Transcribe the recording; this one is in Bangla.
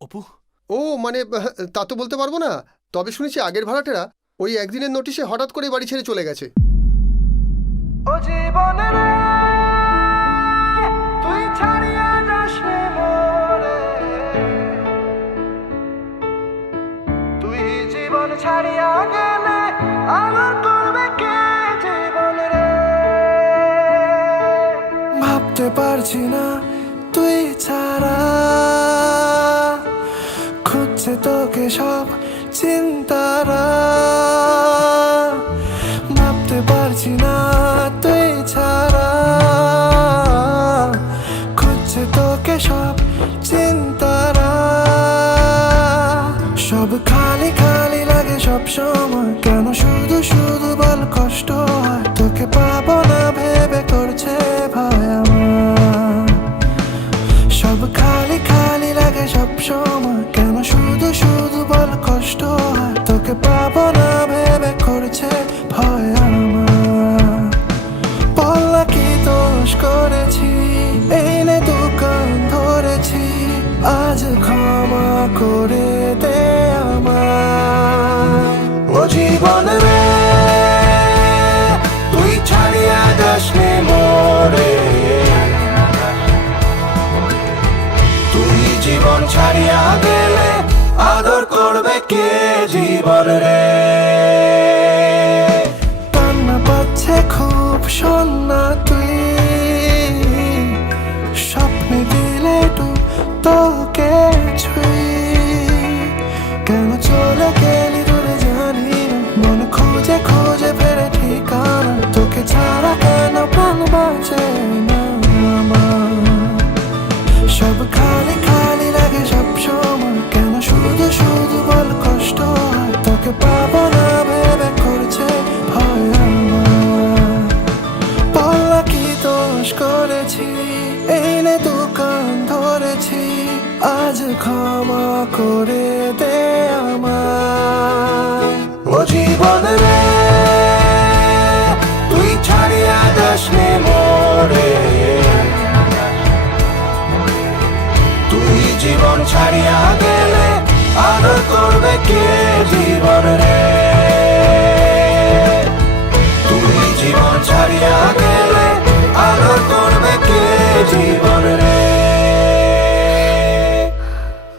অপু, ও মানে তা তো বলতে পারবো না, তবে শুনেছি আগের ভাড়াটেরা ওই একদিনের নোটিশে হঠাৎ করে বাড়ি ছেড়ে চলে গেছে। ও জীবনে রে তুই ছাড়িয়া যাসনি মোরে, তুই জীবন ছাড়িয়া গেলে আমার করবে কে জীবন রে। ভাবতে পারছি না তুই ছাড়া, খুঁজছে তোকে সব চিন্তারা। ভাবতে পারছি না তুই ছাড়া, খুঁজছে তোকে সব চিন্তারা। সব খালি খালি লাগে সব সময়, কেন শুধু শুধু বল কষ্ট হয়। তোকে পাবো না ভেবে করছে ভয় আমার। সব খালি খালি লাগে সব সময়, কেন শুধু শুধু বল কষ্ট হয়। তোকে পাবো না ভেবে করছে ভয় আমার। বললা কি দোষ করেছি, এই নে দোকান ধরেছি, আজ ক্ষমা করে দে আমায়। ও জীবন রে তুই ছাড়িয়া যাসনি মোরে, তুই জীবন ছাড়িয়া গেলে আদর করবে কে জীবন রে। কান্না পাচ্ছে খুব সন্না তুই, স্বপ্নে দিলে তোকে ছুঁই। কেন চলে গেলি দূরে জানি না, মন খুঁজে খুঁজে ফেরে ঠিকানা। তোকে ছাড়া কেন প্রাণ বাঁচে না আমার। সব খালি খালি লাগে সব সময়, কেন শুধু শুধু বল কষ্ট হয়। তোকে পাবো না ভেবে করছে ভয় আমার। বললা কি দোষ করেছি, এই নে দোকান ধরেছি, আজ ক্ষমা করে দে আমায়। ও জীবন রে তুই ছাড়িয়া যাসনি মোরে, তুই জীবন ছাড়িয়া গেলে আদর করবে কে জীবন রে। তুই জীবন ছাড়িয়া গেলে আদর করবে কে জীবন।